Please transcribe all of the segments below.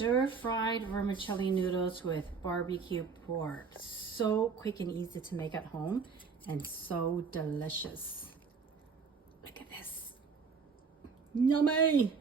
stir-fried vermicelli noodles with barbecue pork. So quick and easy to make at home and so delicious. Look at this. Yummy!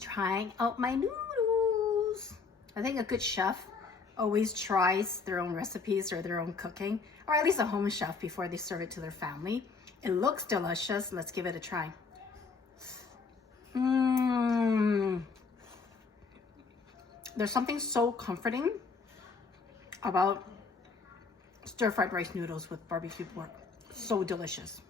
Trying out my noodles. I think a good chef always tries their own recipes or their own cooking, or at least a home chef before they serve it to their family. It looks delicious. Let's give it a try. There's something so comforting about stir-fried rice noodles with barbecue pork. So delicious.